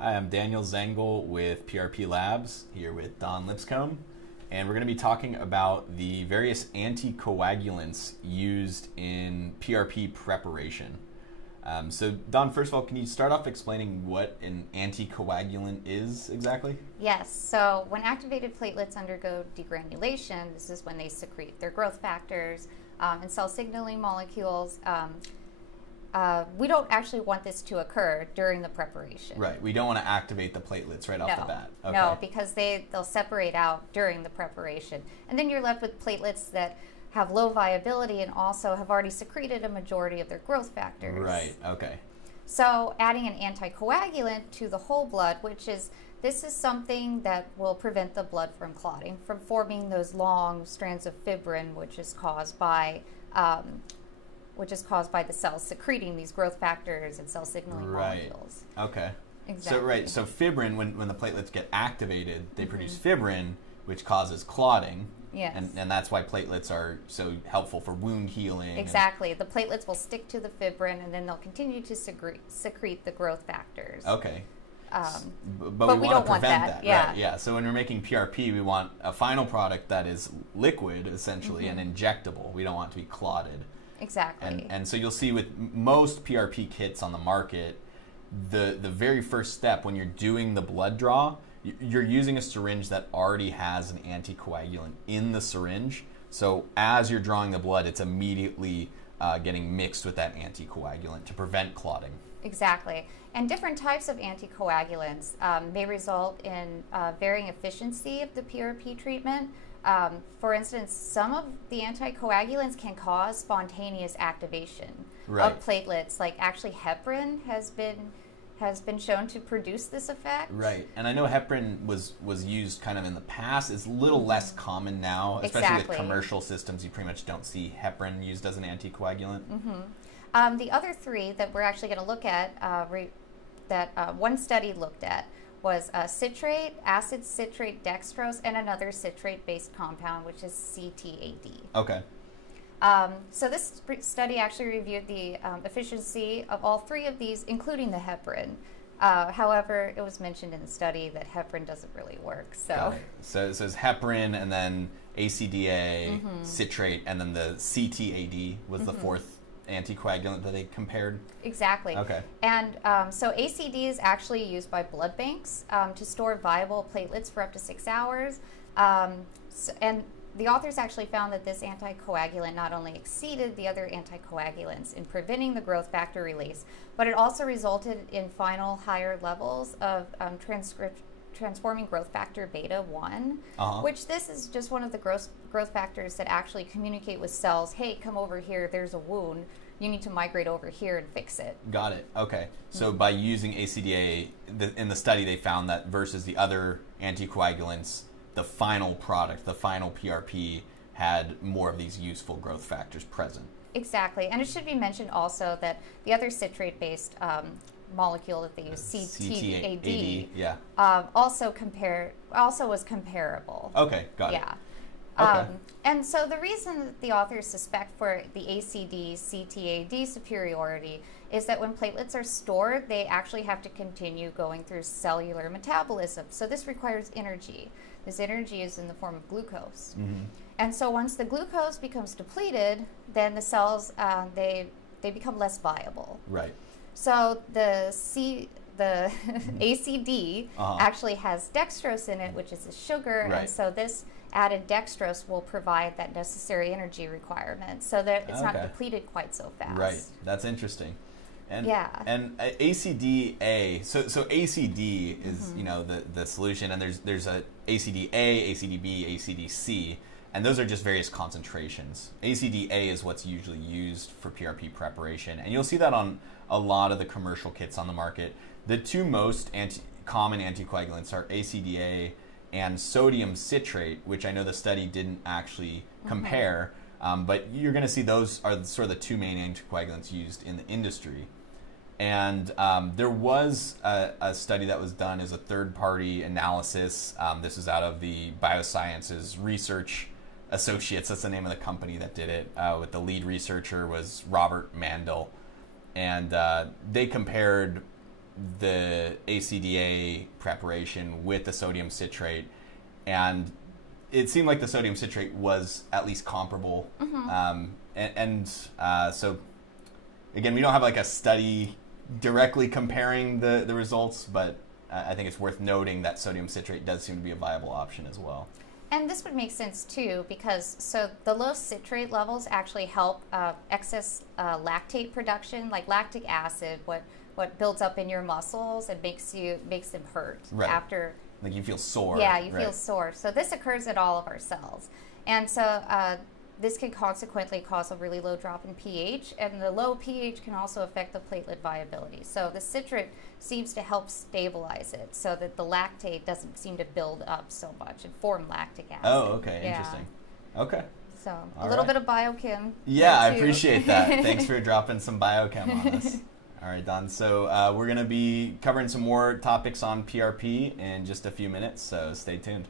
Hi, I'm Daniel Zengel with PRP Labs, here with Dawn Lipscomb, and we're going to be talking about the various anticoagulants used in PRP preparation. So Dawn, first of all, can you start off explaining what an anticoagulant is exactly? Yes, so when activated platelets undergo degranulation, this is when they secrete their growth factors and cell signaling molecules. We don't actually want this to occur during the preparation. Right, we don't want to activate the platelets right off the bat. Okay. No, because they'll separate out during the preparation. And then you're left with platelets that have low viability and also have already secreted a majority of their growth factors. Right, okay. So adding an anticoagulant to the whole blood, this is something that will prevent the blood from clotting, from forming those long strands of fibrin, which is caused by the cells secreting these growth factors and cell signaling molecules. Okay. Exactly. So fibrin, when the platelets get activated, they produce fibrin, which causes clotting. Yes. And that's why platelets are so helpful for wound healing. Exactly. The platelets will stick to the fibrin, and then they'll continue to secrete the growth factors. Okay. But we want don't to want prevent that. Right? Yeah. So when we're making PRP, we want a final product that is liquid, essentially, and injectable. We don't want it to be clotted. Exactly. And so you'll see with most PRP kits on the market, the very first step when you're doing the blood draw, you're using a syringe that already has an anticoagulant in the syringe. So as you're drawing the blood, it's immediately getting mixed with that anticoagulant to prevent clotting. Exactly. And different types of anticoagulants may result in varying efficiency of the PRP treatment. For instance, some of the anticoagulants can cause spontaneous activation of platelets. Like actually heparin has been shown to produce this effect. Right. And I know heparin was used kind of in the past. It's a little less common now, especially with commercial systems. You pretty much don't see heparin used as an anticoagulant. The other three that we're actually going to look at, one study looked at, was citrate, acid citrate dextrose, and another citrate-based compound, which is CTAD. Okay. So this study actually reviewed the efficiency of all three of these, including the heparin. However, it was mentioned in the study that heparin doesn't really work. So it says heparin, and then ACDA, citrate, and then the CTAD was the fourth anticoagulant that they compared. Exactly. Okay. And so ACD is actually used by blood banks to store viable platelets for up to 6 hours. And the authors actually found that this anticoagulant not only exceeded the other anticoagulants in preventing the growth factor release, but it also resulted in final higher levels of transforming growth factor beta 1, which this is just one of the growth factors that actually communicate with cells, hey, come over here, there's a wound, you need to migrate over here and fix it. Got it. Okay. So by using ACDA, in the study they found that versus the other anticoagulants, the final product, the final PRP, had more of these useful growth factors present. Exactly. And it should be mentioned also that the other citrate-based molecule that they use, CTAD, also was comparable. Okay, got it. Yeah. And so the reason that the authors suspect for the ACD-CTAD superiority is that when platelets are stored, they actually have to continue going through cellular metabolism. So this requires energy. This energy is in the form of glucose. And so once the glucose becomes depleted, then the cells, they become less viable. Right. So the ACD actually has dextrose in it, which is a sugar, and so this added dextrose will provide that necessary energy requirement so that it's not depleted quite so fast. Right, that's interesting. And ACDA, so ACD is the solution, and there's a ACDA, ACDB, ACDC, and those are just various concentrations. ACDA is what's usually used for PRP preparation, and you'll see that on a lot of the commercial kits on the market. The two most common anticoagulants are ACDA and sodium citrate, which I know the study didn't actually compare, but you're going to see those are sort of the two main anticoagulants used in the industry. And there was a study that was done as a third-party analysis. This is out of the Biosciences Research Associates. That's the name of the company that did it. With the lead researcher was Robert Mandel. And they compared the ACDA preparation with the sodium citrate, and it seemed like the sodium citrate was at least comparable. So again, we don't have like a study directly comparing the results, but I think it's worth noting that sodium citrate does seem to be a viable option as well. And this would make sense too, because so the low citrate levels actually help excess lactate production, like lactic acid, what builds up in your muscles and makes them hurt after. Like you feel sore. Yeah, you feel sore. So this occurs at all of our cells, and so this can consequently cause a really low drop in pH, and the low pH can also affect the platelet viability. So the citrate seems to help stabilize it so that the lactate doesn't seem to build up so much and form lactic acid. Oh, okay, interesting. Okay. So a little bit of biochem. Yeah, I appreciate that. Thanks for dropping some biochem on us. All right, Dawn. So we're going to be covering some more topics on PRP in just a few minutes, so stay tuned.